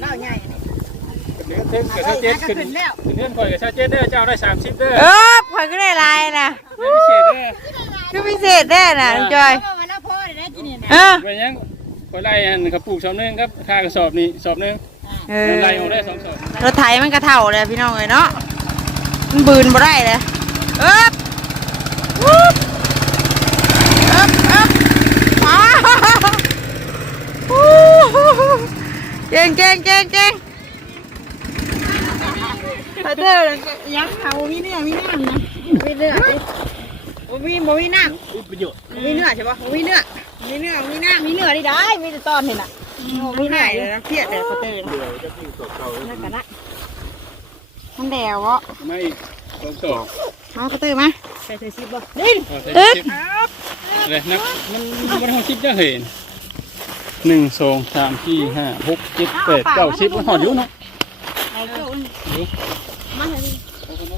เล่าใหญ่เดือนเท่งกับชาเจ็ดขึ้นขึ้นเดือนก่อยกับชาเจ็ดเด้อเจ้าได้สามสิบเด้อเออข่อยก็ได้ลายนะได้พิเศษเด้อคือพิเศษแน่น่ะน้องจอยมาแล้วพ่อได้กินเนี่ยเออไปยังก่อยไล่อันกระปุกสอบหนึงครับค่ากระสอบนี่สอบหนึงเออไล่เอาได้สองสอบรถไถมันกระเท่าเลยพี่น้องเลยเนาะมันบืนบ่ได้เลยเอ๊บวูบเอ๊บเอ๊บอ้าวฮู้เก่งเก่งเก่งเก่งไปเด้อยังเขามีเนื้อมีน้ำนะมีเนื้อบ่มีบ่มีน้อุ๊ยประโยชน์ำมีเนื้อใช่ปะมีเนื้อมีเนื้อมีน้มีเนื้อได้ได้มีแต่ตอนนี่น่ะำมีเนื้อเลยนะเครียดเลยเขาเตือนนั่นกันนะมันแดวะไม่สองต่อมาเขาเตือนมาใส่ใส่ซิบบ่นี่เอาใส่สิบเลยนับมันมันไม่ต้องคิดจะเห็น หนึ่งสองสามสี่ห้าหกเจ็ดแปดเก้าสิบหอดอยู่เนาะเอาเจ้าอยู่มาเลยเอาคนเ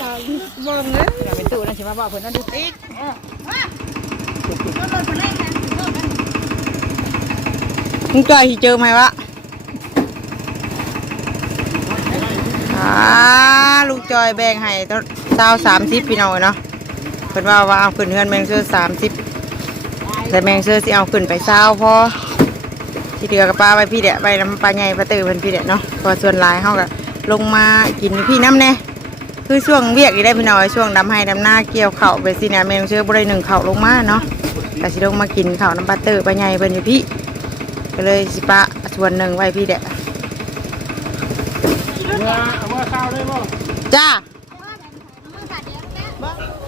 อาคนบ่งเลยอย่าไปตู้นั่นใช่ไหมบอกเพิ่นนั่นดูติ๊กมึงจอยที่เจอไหมวะอ่าลูกจอยแบ่งให้ต้นเต้าสามสิบพี่น้องเนาะเพิ่นว่าว่าเอาขึ้นเฮือนแมงเสื้อสามสิบ แต่แมงเสื้อสิเอาขึ้นไปเศร้าพอที่เดือกับป้าไว้พี่เดะไปน้ำปลาใหญ่ปลาตื่นเพิ่นพี่เดะเนาะพอส่วนหลายเฮาก็ลงมากินพี่น้ำแน่คือช่วงเวียกอีได้พี่น้อยช่วงดำให้ดำหน้าเกี่ยวเข่าวไปสิเนี่ยแมงเสื้อบ่ได้หนึ่งเข่าวลงมาเนาะแต่สิลงมากินข้าวน้ำปลาเตอร์ปลาใหญ่เพิ่นอยู่พี่ก็เลยสิปะส่วนหนึ่งไว้พี่เดะเอาว่าเอาว่าข้าวได้บ่จ้า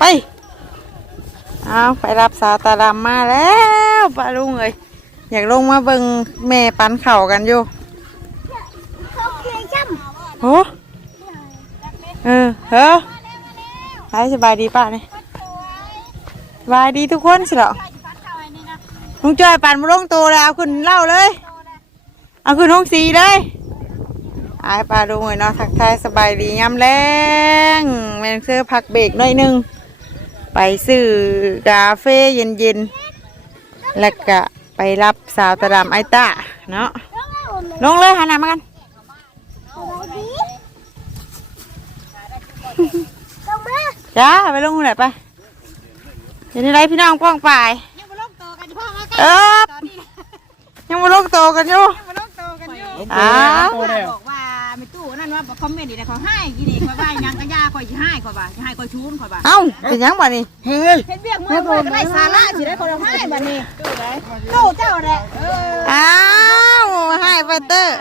ไป เอาไปรับสาวตาดำมาแล้วป้าลุงเอ้ยอยากลงมาเบิ่งแม่ปันเข่าวกันอยู่โอ้เออเฮ้อไปสบายดีป้าเนี่ยสบายดีทุกคนสิเหรอลุงจอยปั่นมาลงตัวแล้วเอาขึ้นเล่าเลย เอาขึ้นห้องสีเลยไอ้ปลาดูหน่อยเนาะทักทายสบายดีย้ำแรงแมนเสื้อพักเบรกหน่อยหนึง ไปซื้อกาเฟ่เย็นๆ แล้วก็ไปรับสาวตะดำไอต้าเนาะลงเลยหันหน้ามากันจ้าไปลงไหนไปเห็นอะไรพี่น้องป้องปายยังบ่ลงโตกันพ่อมาเอ๊บยังมาลงโตกันอยู่บ่ลงโตกันอยู่อ้าว ม่ตู้นั่นว่าคอมเมนต์นี่เขาให้กี่นี่เขาว่ายังกะยาคอยสิให้ข่อยว่าสิให้ข่อยชูนข่อยว่าเอ้าเป็นยังบ่นี่เฮ็ดเวียกมือมือก็ได้สาระสิได้คนละให้บัดนี้ตู้เจ้าแหละเอออ้าวให้ไปเตอร์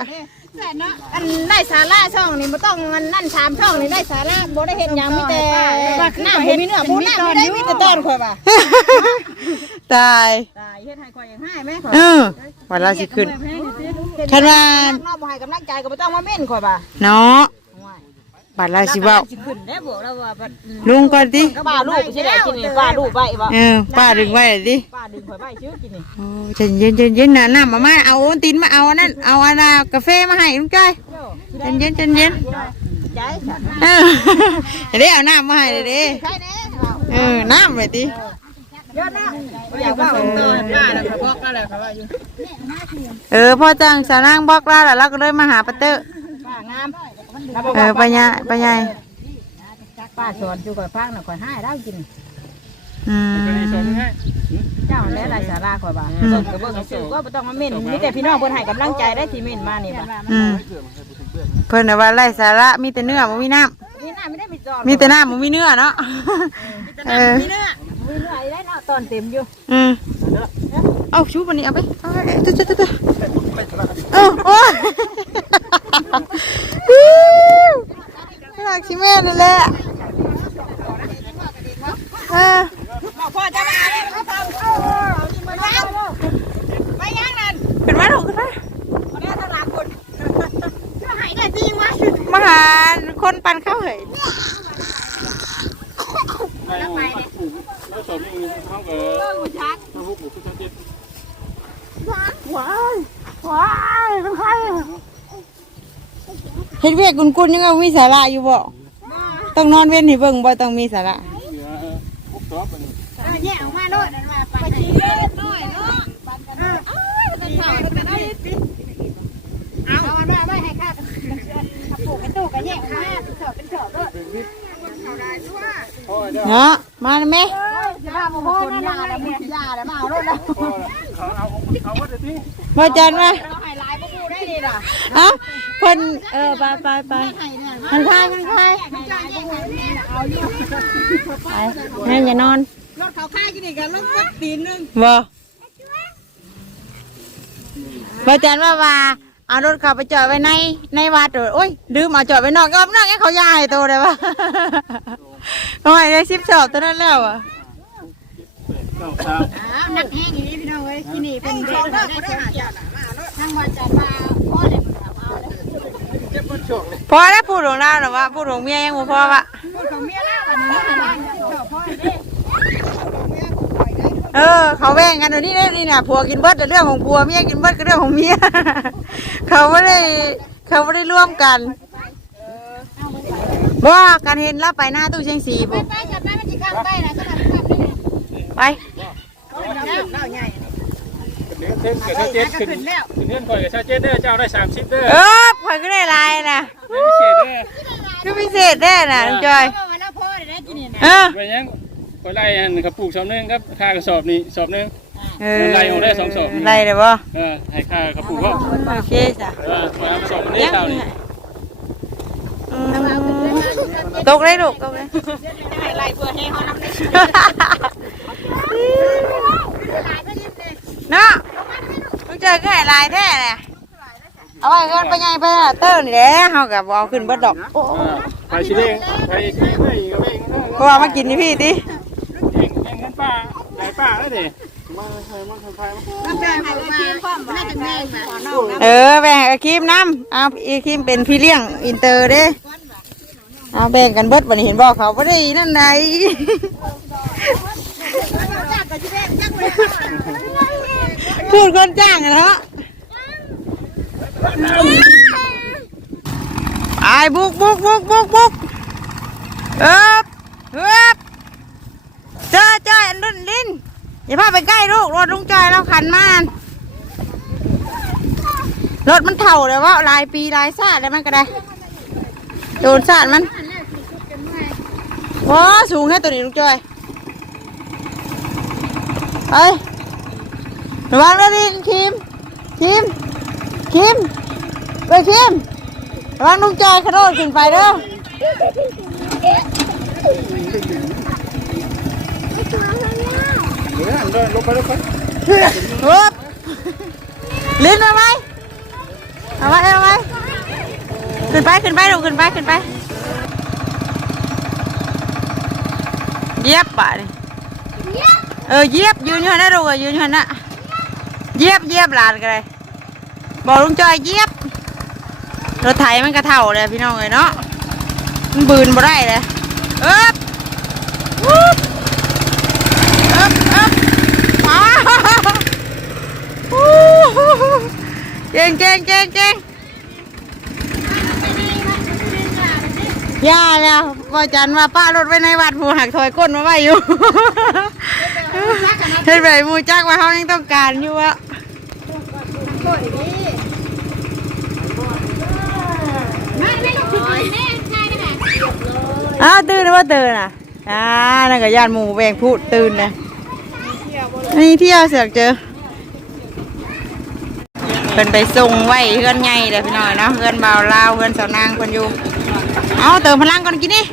แต่เนาะอันได้สาระช่องนี่บ่ต้องมันนั่นชามช่องนี่ได้สาระบ่ได้เฮ็ดหยังมีแต่น้ำบ่มีเนื้อบ่น้ำบ่ได้มีแต่ต้นข่อยว่าตายตายเฮ็ดให้ข่อยยังให้แม่ข่อยเออวันเราสิขึ้น ฉันว่านอกบ่ให้กำลังใจก็บ่ต้องมาเม่นข่อยว่าเนาะบัดเราสิเว้าสิขึ้นได้บ่แล้วว่าบัดลุงก่อนดิก็บ้าลูกสิได้กินนี่บ้าลูกไว้บ่เออป้าดึงไว้หน่อยดิป้าดึงข่อยไว้ชื่อกินนี่โอ้ใจเย็นใจเย็นนะน้ำมามาเอาโอนตินมาเอาอันนั้นเอาอันน่ะกาแฟมาให้ลุงจ้อยใจเย็นใจเย็นใจฉันเออเดี๋ยวเอาน้ำมาให้เลยดิใช่แน่เออน้ำไปดิยอดนะอยากว่าผมเตื เขาว่าอยู่เออพ่อจังสาวนางบอกลาแล้วเราก็เลยมาหาปาเตอร์ป้างามเออไปยะไปยายป้าสอนอยู่ข่อยพังน่ะข่อยให้ได้กินอืก็ดีสอนมให้เจ้าแล้วได้สาระข่อยว่าเบิ่งก็เบิ่งซื่อก็บ่ต้องมาเม่นมีแต่พี่น้องเพิ่นให้กำลังใจได้ที่เม่นมานี่บ่อืมเพิ่นน่ะว่าไร้สาระมีแต่เนื้อบ่มีน้ นี่น่าไม่ได้มีจอำมีแต่น้ำบ่มีเนื้อเนาะเออมีเนื้อมีเนื้อได้เนาะตอนเต็มอยู่อืมเอาชูบันนี้เอาไปเอาไปตุ๊ดตุ๊ดตุ๊ดเออโอ้ยฮิ้วรักชิแม่นี่แหละเออพ่อจะมาเลยเขาทำเอาไปยังไปยังนั่นขึ้นมาถูกขึ้นมาบ่ได้ทางหลังคนจะให้ได้จริงมั้ยมาหา คนปันข้าวเหยได้เอาไปแล้วสอบหนึงเขาก็ผู้ชักเขาฮุบบุกขึ้นชาเจ็ดว้ายว้ายเป็นใครเฮ็ดเวียกกุนๆยังเอามีสาระอยู่บ่ต้องนอนเว้นให้เบิ่งบ่ต้องมีสาระเหลือฮุบสอบอันนี้แย่ออกมาโลดนั่นว่าไปชี้น้อยเนาะปันกันเออแต่เช้า เนาะมาเลยแม่จะพามาพ่อนั่นน่ะแล้วมึงยาแล้วมาเอารถแล้วเขาเอาเอาเดี๋ยวนี้บ่จันมาเราให้ลายพวกกูได้ดีล่ะเอ้าเพิ่นเออไปไปไปให้เนี่ยมันคลายมันให้ลายพายไปแม่อย่านอนรถเขาค่ายกินอีกกันรถวัดตีนึงบ่บ่จันว่าว่าเอารถเข้าไปจอดไว้ในในวัดโดยโอ้ยลืมเอาจอดไว้นอกก็นอกแกเขาย้ายตัวได้ปะ โอ้ยได้สิบสอบตัวนั้นแล้วอะเก้าสามอ้าวนักแห้งอย่างนี้พี่น้องเอ้ยที่นี่เป็นเด็กได้เจ้าเจ้าทั้งวันจันมาพ่อเลยเอาเลยเจ็บปวดช่วงเลยพอแล้วพูดของเราหรอวะพูดของเมียยังบ่พอวะพูดของเมียแล้ววันนี้ให้ลายเจ้าพ่อเด้เออ เขาแบ่งกันเดี๋ยวนี้เนี่ยนี่เนี่ยผัวกินเบิดแต่เรื่องของผัวเมียกินเบิดก็เรื่องของเมียเขาไม่ได้เขาไม่ได้ร่วมกัน ว่าการเห็นเราไปหน้าตู้เชียงสีบุไปจับได้มันจะข้ามไปนะก็ทำข้ามได้ไปแล้วใหญ่เดือนเท่งกับชาเจ็ดขึ้นเดือนคอยกับชาเจ็ดเด้อเจ้าได้สามสิบเด้อเออข่อยก็ได้ลายนะพิเศษเด้อคือพิเศษแน่น่ะน้องจอยวันละพ่อได้กินเนี่ยนะเออไปยังคอยไล่อันกระปุกสอบนึงครับค่ากระสอบนี่สอบนึงไล่ออกได้สองศพไล่เลยบ่เออให้ค่ากระปุกก็โอเคจ้ะเออมาสอบนี้เจ้านี่ ตกได้ลูกตกได้ลายเพื่อให้เขานำได้เนาะมึงเจอก็ให้ลายแท้เนี่ยเอาไว้เงินไปไงไปน่ะเติ้งนี่แหละเฮากับเอาขึ้นเบิดดอกโอ้เออไปชิเล้งไปชิเล้งก็เล้งเพราะว่ามากินนี่พี่ติเองเองเงินป้าไหนป้าแล้วดิมาใครมาใครมามันแบ่งให้มาน่าจะแบ่งมาเออแบ่งกับครีมน้ำเอาอีครีมเป็นพี่เลี้ยงอินเตอร์เด้ เอาแบ่งกันเบิดวันนี้เห็นบอกเขาไม่ได้นั่นไหนพูดคนจ้างอะเนาะไปบุกบุกบุกบุกบุกเอ๊บเอ๊บเจอเจออันดุนดินอย่าพาไปใกล้ลูกรถลุงจอยเราขันมานรถมันเท่าเลยว่าหลายปีหลายชาติแล้วมันก็ได้ โดนชาติมันว้าสูงแค่ตัวนี้ลุงจอยไประวังนะดิคิมคิมคิมไปคิมระวังลุงจอยกระโดดขึ้นไปเด้อเดี๋ยวเดินลงไปลงไปฮึบลิ้นมาไหมเอาไว้เอาไว้ ขึ้นไปขึ้นไปลูกขึ้นไปขึ้นไปเหยียบป่ะนี่เออเหยียบยืนอยู่หั่นนะลูกเออยืนอยู่หั่นนะเหยียบเหยียบหลานกันเลยบอกลุงจอยเหยียบรถไถมันกระเท่าเลยพี่น้องเลยเนาะมันบืนบ่ได้เลยเอ๊บวูบเอ๊บเอ๊บว้าวฮู้เก่งเก่งเก่งเก่ง ย่าแล้วว่าจันว่าป้ารถไว้ในวัดผู้หักถอยก้นมาไว้อยู่เห็นไหมมูจักว่าเขายังต้องการอยู่อะอ้าวตื่นแล้วว่าตื่นอะอ่านั่นก็ย่านหมูแบงพูดตื่นนะนี่เที่ยวเสือกเจอเป็นไปส่งไว้เพื่อนไงเดี๋ยวพี่น้อยเนาะเพื่อนเบาวลาวเพื่อนสาวนางเพื่อนอยู่ เอาเติมพลังก่อนกินนี่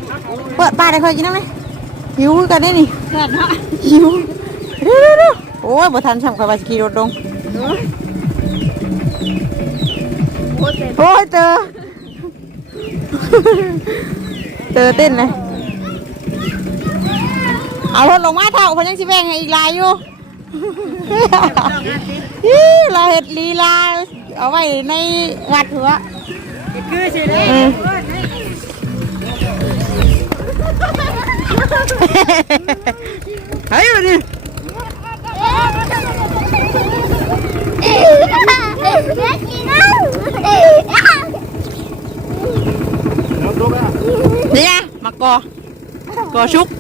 เปิดปลาได้ค่อยกินได้ไหมหิวคือกันได้นี่หิวเร็วเร็วเร็วโอ้ยบ่ทันทำข้าวผัดขี่รถลงโอ้ยเจอเจอเต้นเลยเอารถลงมาเท่าเพนยังสิแบ่งให้อีกหลายอยู่ฮิเราเห็ดลีลาเอาไว้ในงัดหัวคือสิได้อืมเฮ้ยมาดิน้ำตกอะนี่ไงมากอกอชุก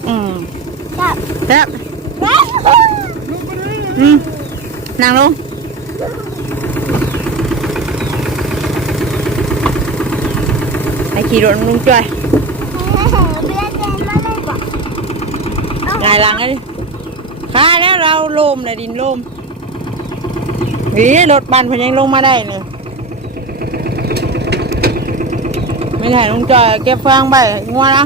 อืมแซ่บอืมนั่งลงไอ้ขี่รถลุงจ้อย หลายหลังเลยค่าแล้วเราโลมเลยดินโลมหีรถบันพยังลงมาได้เลยไม่ใช่ลุงจอยเก็บฟางไปงัวนะ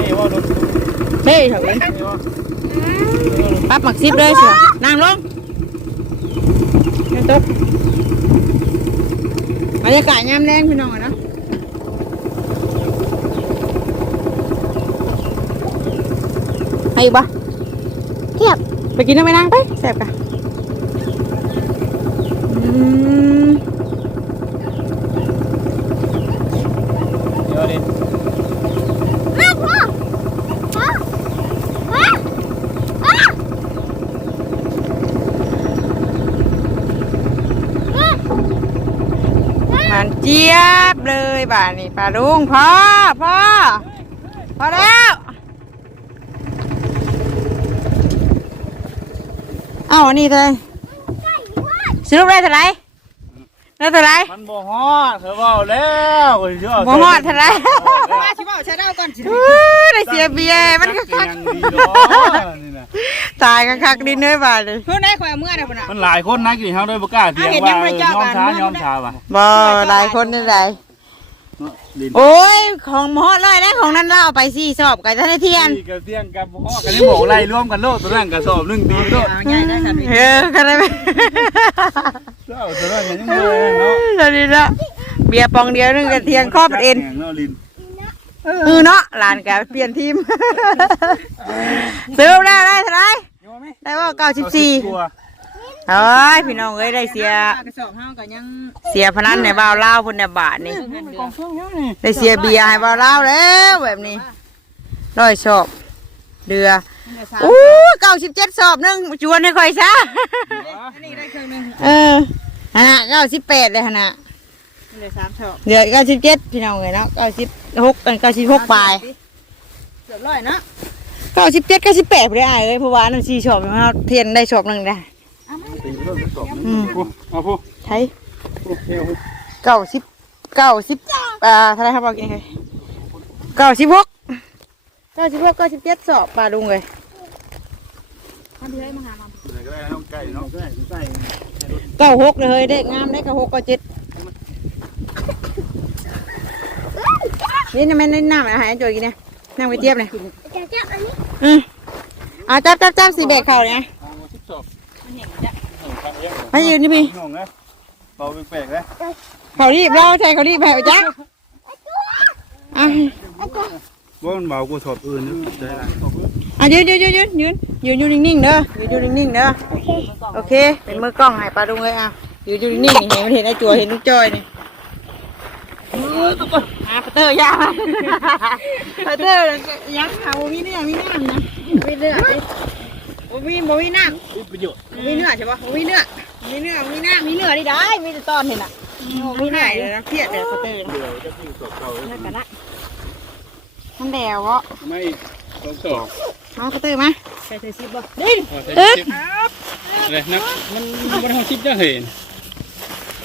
นี่ว่ารถเฮ้ยเถอะนี่ว่าปั๊บหมักซิบเลยเชียวนั่งลงนั่งตุ๊บรรยากาศยามแรงพี่น้องอะ เนาะให้อีกปะเทียบไปกินน้ำไม่นั่งไปแซ่บกะอืมเดี๋ยวดิมันเจี๊ยบเลยบ่านี่ปลาลุงพ่อพ่อพอแล้วเอ้าอันนี้เลยสรุปได้เท่าไหร่ได้เท่าไหร่มันบ่ฮอดเธอเว้าแล้วโอ้ยเยอะบ่ฮอดเท่าไหร่มาชิบ่าวใช้ดาวก่อนสิอู้ได้เสียเบียร์มันก็คักยังดีเนาะนี่นะตายก็คักดินเลยบ่าเลยเพิ่นได้ข่อยเอามื่อน่ะพุ่นน่ะ มันหลายคนนะกี่เฮาด้วยบ่กล้าเถียงอะเห็นว่ายังไม่เจ้าย้อมกันช้าเมื่อย้อมช้าว่ะบ่หลายคนนี่หลาย เนาะลิ้นโอ้ย ของหมอเลยนะของนั้นเราเอาไปสี่สอบกับท่านเทียนนี่กับเตียงกับฮอดกันนี่บอกไล่รวมกันโลดตัวนั้นกระสอบหนึงดีโลดเอาใหญ่ได้สั่นพี่เออกันได้ไหมเจ้าตัวนั้นยังบ่ได้เนาะตอนนี้ละเบียร์ปองเดียวนึงกับเทียงครอบเอ็นแข็งเนาะลิ้นเออเนาะหลานแกเปลี่ยนทีมซื้อได้ได้เท่าไหรได้ว่าเก้าสิบสี่ตัว เฮ้ยพี่น้องเอ้ยได้เสีย กระสอบเฮาก็ยังเสียพนันในบ่าวเล่าวพุ่นในบาทนี่กองเครื่องเยอะนี่ได้เสียเบียร์ให้บ่าวเล่าวแล้วแบบนี้ร้อยสอบเดืออู้เก้าสิบเจ็ดสอบหนึงจวนให้ค่อยซะ อันนี้ได้เครื่องหนึงเออฮะเก้าสิบแปดเลยฮะนะเหลือ3ชอบเดือเก้าสิบเจ็ดพี่น้องเอ้ยเนาะเก้าสิบหกกันเก้าสิบหกปลายเกือบร้อยเนาะเก้าสิบเจ็ดเก้าสิบแปดได้อายเอ้ยเพราะว่าอันนั้นสี่ชอบเราเทียนได้ชอบหนึ่งได้ตีเริ่มส อบอืมผู้เอาผู้ใช้ผู้เที่ยวผู้เก้าสิบเก้าสิบอ่าเท่าไหรครับบอกกินเลยเก้าสิบหกเก้าสิบหกเก้าสิบเจ็ดสอบปลาดุงเลยอันนี้ให้มาหามาไหนก็ได้น้องไก่น้องไก่ไก่เก้าหกเลยเด็กงามได้เก้าหกเก้าเจ็ดนี่นี่แม่นน้ำอาหารให้จอยกินเนี่ยนั่งไปเจี๊ยบเลยอืมอ่าจับจับจับสีแบกเข่าเนี่ยเอาสิบสอบ มายืนนี่พี่น้องนะเบาแปลกๆเลยเขารีบเราใช่เขารีบไปเอาจ้ะอะว่ามันเบากว่าสอบอื่นนะได้ละอะยืนยืนยืนยืนยืนยืนอยู่นิ่งๆเด้อยืนอยู่นิ่งๆเด้อโอเค เป็นมือกล้องให้ปลาดุงเลยอะยืนอยู่นิ่งๆนี่เห็นมันเห็นไอ้จัวเห็นลูกจอยนี่อะปะเตอร์ยาปะเตอร์ยักษ์เขามีเนื้อมีน้ำนะมีเนื้อดิ บ่มีบ่มีน้มีประโยชน์ำมีเนื้อใช่ปะบ่มีเนื้อมีเนื้อมีน้ำมีเนื้อดิได้มีแต่ตอนเห็นอะมีเนื้อเลยนะเครียดเลยปะเตอร์เดี๋ยวจะพิ้งสอบเก่านั่นกันละมันแดววะไม่สองสอบเอาปะเตอร์มาใส่ใส่ซิบบ่ดิ้นตึ๊ดเลยนักมันมันห้องชิปจะเห็น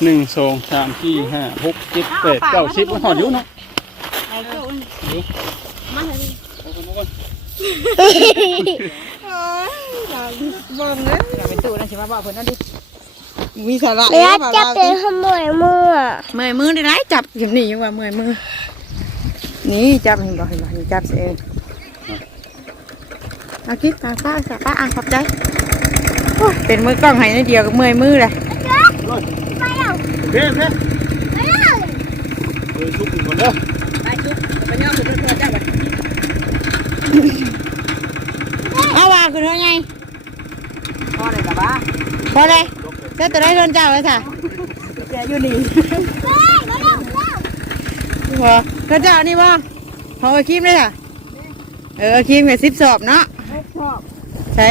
หนึ่งสองสามสี่ห้าหกเจ็ดแปดเก้าสิบมันหอดอยู่เนาะเอาเก้ามาเลย เบิ่งเลยเราเป็นตู้นั่นสิมาบอกเพิ่นนั่นดิมีสาระเวลาจับเป็นขโมยมืออะเมื่อยมือได้ไรจับเห็นนี่ยังว่าเมื่อยมือ นี่จับเห็นบ่เห็นบ่นี่จับเองเอาคิดตาป้าสาป้าอ่างขอบใจโอ้ยเป็นมือกล้องให้นิดเดียวก็เมื่อยมือเลยเพ่เพ่เออชุบก่อนเด้อ ไปชุบไปย่อสุดเพิ่นเจ้าบัด เอาว่าคุณเท่าไงพอได้ล่ะบ้าพอเลยเจ้าตัวได้เงินเจ้าเลยค่ะแกอยู่นี่พอเงินเจ้านี่บ่พอเอาครีมเลยค่ะ เออครีมกับซิปสอบเนาะชอบใช่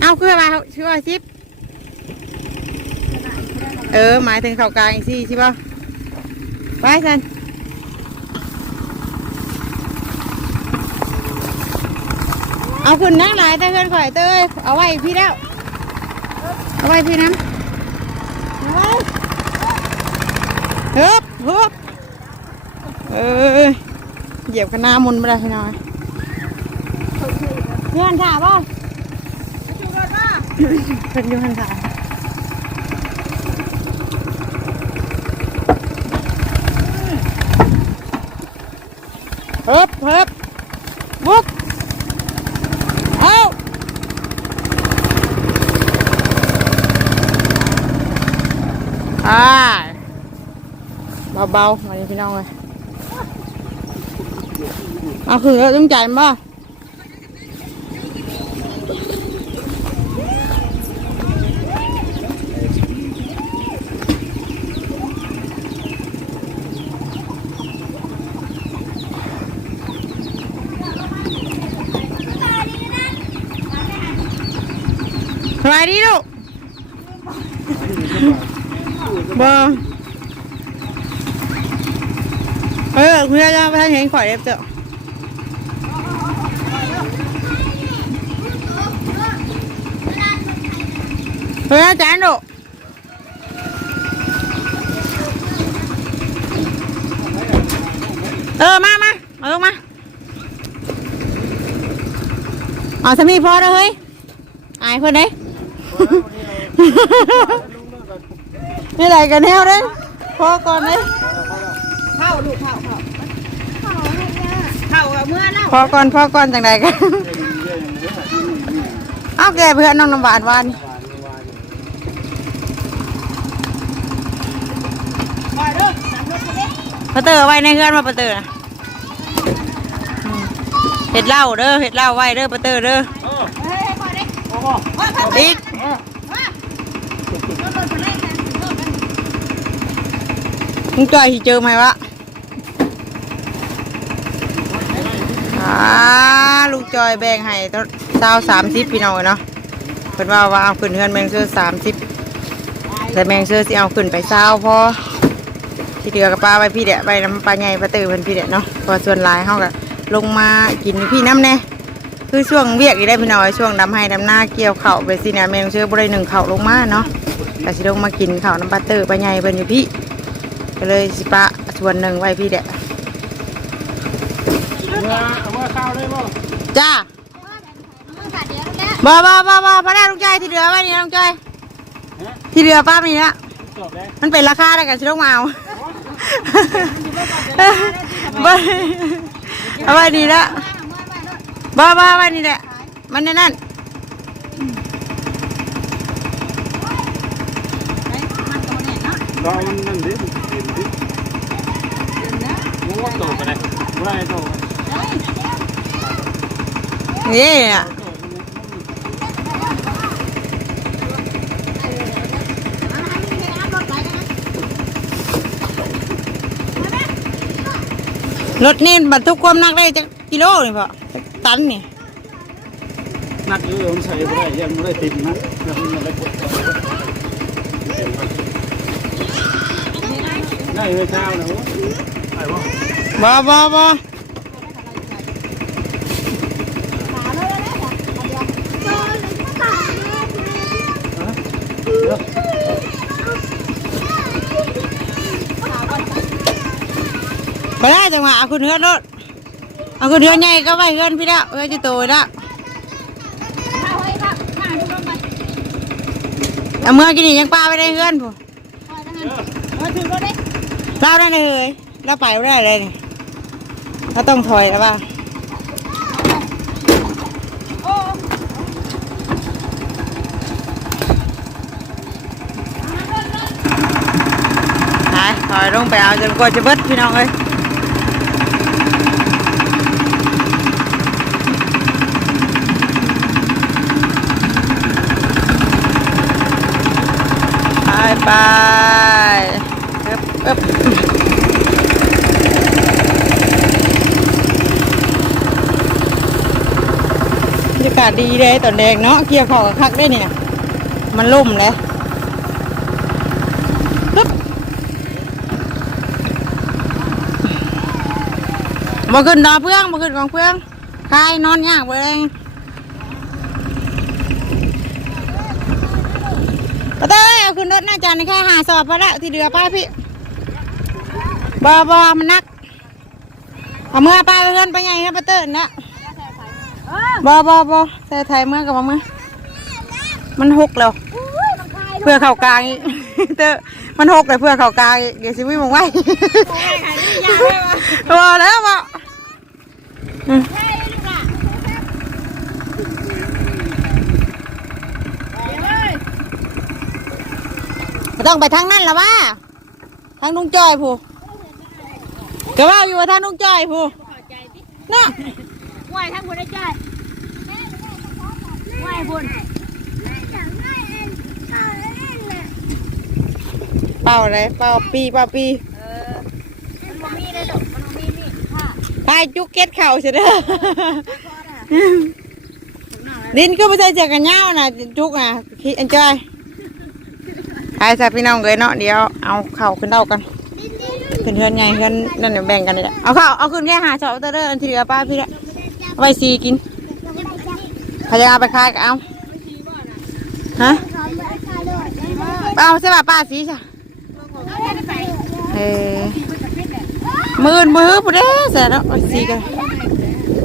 เอาคือว่าชื่อว่าซิปเออ หมายถึงเข่ากลางอีกสิใช่ป่ะไปสัน เอาขึ้นนั่งหลายแต่เพื่อนข่อยเต้ยเอาไว้พี่แล้ว เอาไว้พี่น้ำเอาไว้ฮึบฮึบเออเหยียบกันหน้ามุนไม่ได้พี่น้อยเงื่อนค่ะป่ะเป็นยูหันค่ะเฮิบเฮิบบุกเอาอ่า เบาๆวันนี้พี่น้องเลยเอาคือเราต้องจ่ายมั้ยสบายดีลูกบอ เออคุณยายจะไปทางเห็นข่อยเด็บเจ้าเฮ้ยอาจารย์ลูกเออ มามาเอาลงมาเอาสามีพอแล้วเฮ้ย อายเพื่อนเด้นี่ไหนกันแนวเด้พอก่อนเด้ เข้าลูกเข้าเข้าเข้าเอาเมื่อเนาะ พอก่อนพอก่อนจังใดกันเอาแกเพื่อนน้องน้ำหวานหวานปล่อยเด้อตามรถไปเด้ปะเตอไว้ในเฮือนมาปะเตอนะอืมเห็ดเหล้าเด้อเห็ดเหล้าไว้เด้อปะเตอเด้อเฮ้ยปล่อยเด้โอ้โหปล่อยเข้าไปอีกมารถรถไปเล่นกันรถกันมึงจ่อยสิเจอไหมวะ อาลูกจอยแบ่งให้ต้นเศร้าสามสิบพี่น้องเนาะเพิ่นว่าว่าเอาขึ้นเฮือนแมงเสื้อสามสิบแต่แมงเสื้อสิเอาขึ้นไปเศร้าพอที่เดือกับปลาไว้พี่เดะไปน้ำปลาใหญ่ปลาเตอเพิ่นพี่เดะเนาะพอส่วนลายเฮาก็ลงมากินพี่น้ำแน่คือช่วงเวียกอีได้พี่น้อยช่วงดำให้ดำหน้าเกี่ยวเข่าวไปสิเนี่ยแมงเสื้อบ่ได้หนึ่งเข่าลงมาเนาะแต่สิลงมากินเข้าน้ำปลาเตอปลาใหญ่เพิ่นอยู่พี่ก็เลยสิปะส่วนหนึ่งไว้พี่เดะ เอามาเอามาข้าวได้บ่จ้ามือขาดเดียวแล้วบ่บ่บ่บ่พระได้ลุงใจอยที่เหลือไว้นี่ลุงใจอยที่เหลือป้ามีละจบแล้วมันเป็นราคาได้กันชิลงมาเอาบ่เอาไว้ดีละบ่บ่ไว้นี่แหละ มันในนั่นรอมันนั่นดิเห็นดิมึงว่าโตไปไหนบ่ได้โต นี่น่ะรถนี่บรรทุกความหนักได้จักกิโลนี่พ่อจักตันนี่นักอยู่มันใส่บ่ได้ยังบ่ได้ติดนะแล้วมันได้ปวดได้เลยเช้านะไอ้บ่บ่บ่ บ่ไปได้จังหวะเอาคุณเฮือนรถเอาคุณเฮือนใหญ่ก็ไว้เฮือนพี่ละเฮือนจะโตละเข้าให้ครับมาดูรถไปเอาเมื่อกินนี่ยังปลาไปได้เฮือนผู้ปล่อยทั้งนั้นเออถือรถเด้เราได้เลยเราไปไม่ได้เลยนี่เราต้องถอยแล้วป่ะโอ้ไปถอยลงไปเอาจนกว่าจะเบิดพี่น้องเอ้ย ไปไปเอ๊บเอ๊บบรรยากาศดีเลยตอนแดงเนาะเกี่ยวขอกับคักได้เนี่ย มันล่มเลยปึ๊บมาขึ้นดอเพื่องมาขึ้นของเพื่องคายนอนยากไปเลยป้าเต้ยเอาขึ้นรถหน้า จานนี่แค่หาสอบไปแล้วที่เดือป้าพี่บอบอมันนักเอาเมื่อป้าเพื่อนไปไงครับป้าเติ้ลนะบอบอบอใส่ไทยเมื่อกับมาเมื่อมันหกแล้วเพื่อเข่ากลางอีกเตอมันหกเลยเพื่อเข่ากลางอีกเดี๋ยวสิวิ่งมองไว้พอแล้วบ่อืมบ่ ต้องไปทางนั้นละว่าทางลุงจอยผู้ก็ว่าอยู่ว่าทางลุงจอยผู้เนาะไหวทั้งคนได้ใจไหวบุญเป่าอะไรเป่าปีเป่าปีมันบ่มีเลยดอกมันบ่มีมีค่ะพายจุกเก็ตเข่าเสียเด้อดินก็ไม่ใช่เจอกันเงานะจุกนะคิดอันจอย พายสัพี่น้องเลยเนาะเดี๋ยวเอาเข่าขึ้นเด้ากันขึ้นเฮือนใหญ่เฮือนนั่นเดี๋ยวแบ่งกันเลยเอาเข่าเอาขึ้นแค่หาเฉาะเตอร์เดออันที่เหลือป้าพี่ละเอาไปซีกินใครจะเอาไปคายก็เอาฮะเอาใช่ป่ะป้าสีจ้ะเออมือมือปุ๊ดเด้เสร็จแล้วสีกัน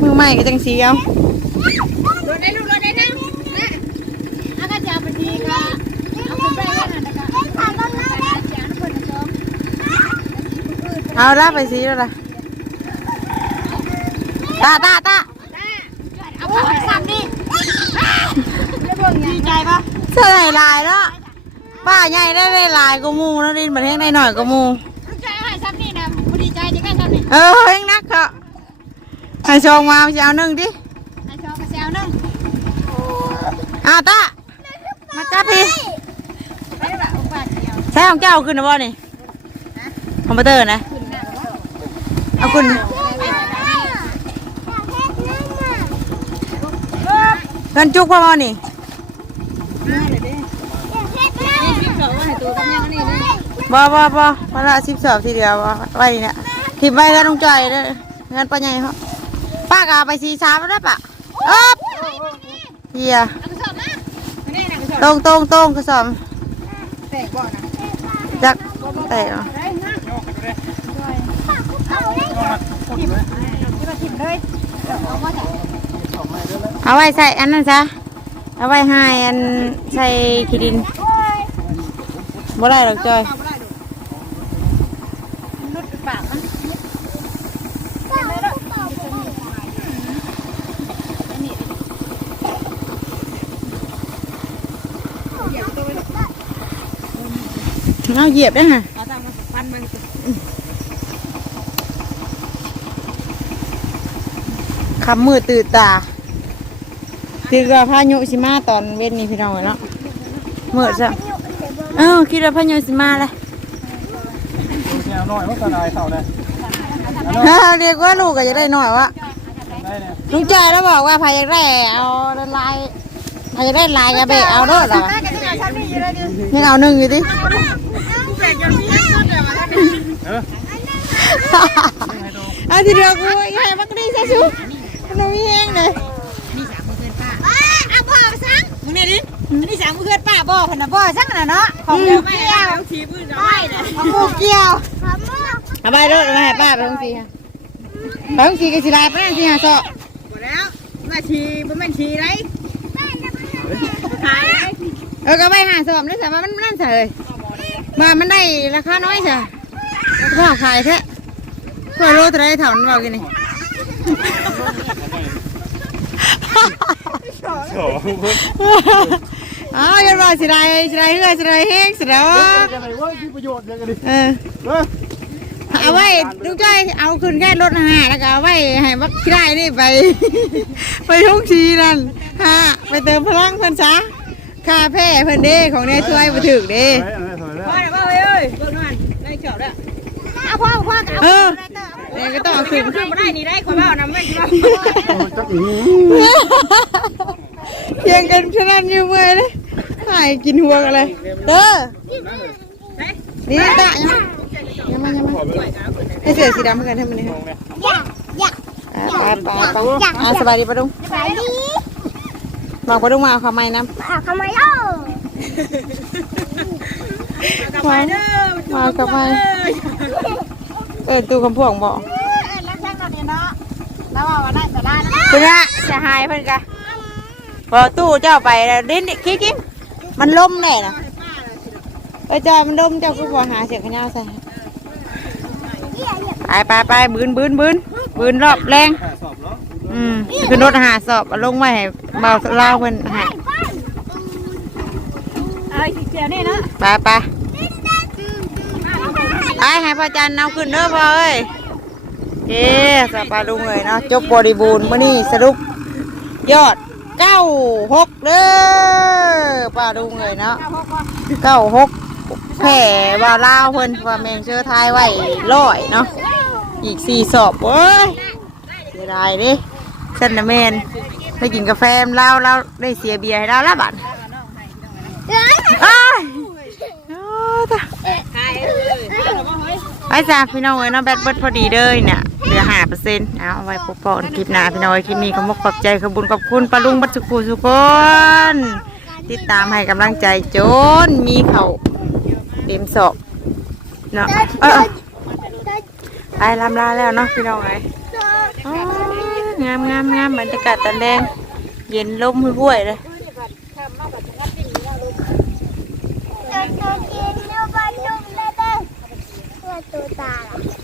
มือใหม่ก็จังสีเอา รถได้ลูกรถได้นะนะอาก็จะเอาไปทีก็เอาขึ้นไปแล้วนะนะคะเอาไปเสียงเพิ่นนะจ๊ะ เอาละไปสีแล้วล่ะตาตาตาเอาเข้าไปซ้ำนี่ดีใจปะเสื้อไหนลายเนาะป้าใหญ่ได้ได้ลายก็มูแล้วดินมาแห้งได้หน่อยก็มูดีใจให้ซ้ำนี่นะบ่ดีใจดีแค่ซ้ำนี่เออเฮงนักเขาให้ชงมาจะเอาหนึ่งดินายชอบกระเซลนึงเอาตามาจับพี่ไปละอุบาทเดียวใช้ของเจ้าเอาขึ้นนะบ่นี่คอมพิวเตอร์นะ เอาขึ้นเงินจุกพ่อบ่นี่บ่บ่บ่พอละสิบสอบทีเดียวบ่ไว้นี่เนี่ยทิมไว้แล้วต้องจ่อยเด้อเงินป้าใหญ่เขาป้ากาไปสีสามแล้วปะเอ๊บเฮียตรงตรงตรงกระสอบแตกบ่อนะจักแต่เอาได้นะที่มาถิ่มเลยเอามาจากเอาไว้ใส่อันนั้นซะ เอาไว้ให้อันใส่ขี้ดินบ่ได้หรอกจอยเอาไม่ได้ดูมันรุดปากมันเอาเหยียบได้ฮะ เอาตามมาปันมัน คำมือตื่นตาตื่นว่าพายุสิมาตอนเว้นนี่พี่น้องเนาะมืดซะเออคิดว่าพายุสิมาเลยแนวน้อยมันก็ได้เท่าได้เออเรียกว่าลูกก็จะได้หน่อยวะได้เนี่ยลุงจอยแล้วบอกว่าพายอยากได้เอาลายพายอยากได้ลายกระเบะเอาโลดเหรอน่าจะได้ทำนี่อยู่เลยดิยังเอาหนึ่งอยู่ดิแตกจนมีเงินเดือนมาแล้วเออเอาทีเดียวกูไอ้ไงมักดีใช่ชู มันมีแห้งเลยเอาบ่อไปซังมึงเนี่ยดิอันนี้สามเพื่อนป้าบ่อพันนะบ่อซังน่ะเนาะของเดียวไม่เอาทีมือจะไม่เลยของกูเกี่ยวเอาไปโลดเอาไปให้ป้าไปทงสีค่ะไปทงสีกับสีลายไปทงสีหาเสาะหมดแล้วมาทีบ่แม่นทีไรขายเออก็ไปหาสอบแล้วแต่ว่ามันนั่นเฉยมามันได้ราคาน้อยใช่พ่อขายแค่เพื่อโลเท่าไรเท่านั้นบอกกินนี่ โอ้โหอ๋อยันว่าสิได้สิได้เฮือสิได้เฮงสิได้ว่าจะไปว่าที่ประโยชน์เดียวกันดิเออเอาไว้ลุงจ้อยเอาขึ้นแค่รถหาแล้วก็เอาไว้ให้วักขี้ได้นี่ไป ไปทุ่งชีนั่นฮะไปเติมพลังเพิ่นซะค่าแพ้เพิ่นเด้ของเนี่ยช่วยมาถึงเด้ไปไรถอยแล้วพ่อเดี๋ยวพ่อเอ้ยเบิ่งนั่นได้เจาะแล้วเอาพ่อพ่อเอาเออ นี่ก็ต้องเอาขึ้นขึ้นมาได้นี่ได้คนเบ้านะไม่ใช่เพียงกันขนาดอยู่เมื่อยเลยหายกินหัวกันเลยเด้อนี่ตะยังยังมายังมาให้เสือสีดำเหมือนกันทำมันนี่ค่ะปลาปลาปลาอ่าสบายดีปะดุงไปดิบอกปะดุงมาเอาข้าวไม้น้ำอะทำไมเล่ากลับไปเด้อมาเอาข้าวไม้ เออตู้คำพวงบอกเออรักจังหน่อยเนาะแล้วว่าวันนั้นสารานะคุณนะจะหายเพิ่นกะพอตู้เจ้าไปแล้วดิ้นคิกคิกมันล่มเลยนะเอ้ยจอยมันล่มเจ้าก็พอหาเสียงขย้าใส่ไปไปไปบืนบืนบืนบืนรอบแรงสอบเนาะอืมคือรถหาสอบเอาลงไว้ให้เบาเล่าวเพิ่นให้เอ้ยเจียวนี่นะไปไป ไปให้พ่อจันเอาขึ้นเด้อพ่อเอ้ยเอ๊สปาลุงเลยเนาะจบบริบูรณ์มื่อนี้สรุปยอดเก้าหกเด้อป้าลุงเลยเนาะเก้าหกแผ่ว่าลาวเพิ่นว่าแมงเชื้อไทยไว้ร้อยเนาะอีกสี่สอบเว้ยเสียดายเดิเส้นนะแมนไปกินกาแฟมลาวเราได้เสียเบียร์ให้เราแล้วบัดอ้ายโอ้ตะไป จ้าพี่น้องเอ้ยเน้องแบตเบิดพอดีเลยเนี่ยเหลือห้าเปอร์เซ็นต์เอาเอาไว้พบปอนคลิปหน้าพี่น้องเอ้ยคลิปนี้ขอมกขอบใจขอบุญขอบคุณปาลุงบัดสุขุสุกนติดตามให้กำลังใจโจนมีเขาเต็มศอกเนาะเออไปลำลาแล้วเนาะพี่น้องเอ้ยงามงามงามบรรยากาศตอนแดงเย็นลมห้วยเลย กินเ